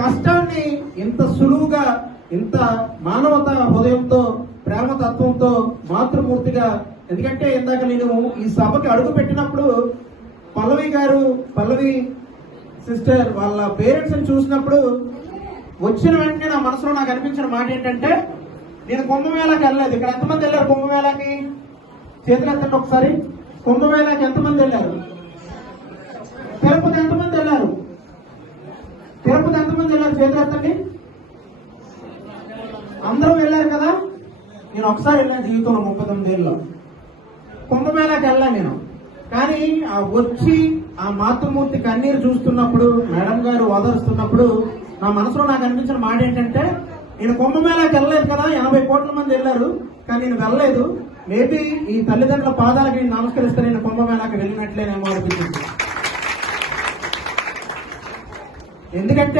కష్టాన్ని ఇంత సులువుగా ఇంత మానవత హృదయంతో ప్రేమ తత్వంతో మాతృమూర్తిగా ఎందుకంటే ఇందాక నేను ఈ సభకి అడుగు పెట్టినప్పుడు పల్లవి గారు పల్లవి సిస్టర్ వాళ్ళ పేరెంట్స్ని చూసినప్పుడు వచ్చిన వెంటనే నా మనసులో నాకు అనిపించిన మాట ఏంటంటే నేను కుంభమేళాకి వెళ్ళలేదు. ఇక్కడ ఎంతమంది వెళ్ళారు కుంభమేళాకి? చేతులు ఎత్తండి ఒకసారి. కుంభమేళాకి ఎంతమంది వెళ్ళారు తిరుపతి ఎంతమంది వెళ్ళారు తిరుపతి ఎంతమంది వెళ్ళారు? చేతులెత్తండి అందరూ వెళ్ళారు కదా? నేను ఒకసారి వెళ్ళాను జీవితంలో ముప్పై తొమ్మిది ఏళ్ళలో కుంభమేళాకి వెళ్ళాను నేను. కానీ ఆ వచ్చి ఆ మాతృమూర్తి కన్నీరు చూస్తున్నప్పుడు మేడం గారు ఓదరుస్తున్నప్పుడు నా మనసులో నాకు అనిపించిన మాట ఏంటంటే నేను కుంభమేళాకి వెళ్ళలేదు కదా? ఎనభై కోట్ల మంది వెళ్ళారు. కానీ నేను వెళ్ళలేదు. మేబీ ఈ తల్లిదండ్రుల పాదాలకి నేను నమస్కరిస్తే నేను కుంభమేళాకి వెళ్ళినట్లేనేమో అనిపించింది. ఎందుకంటే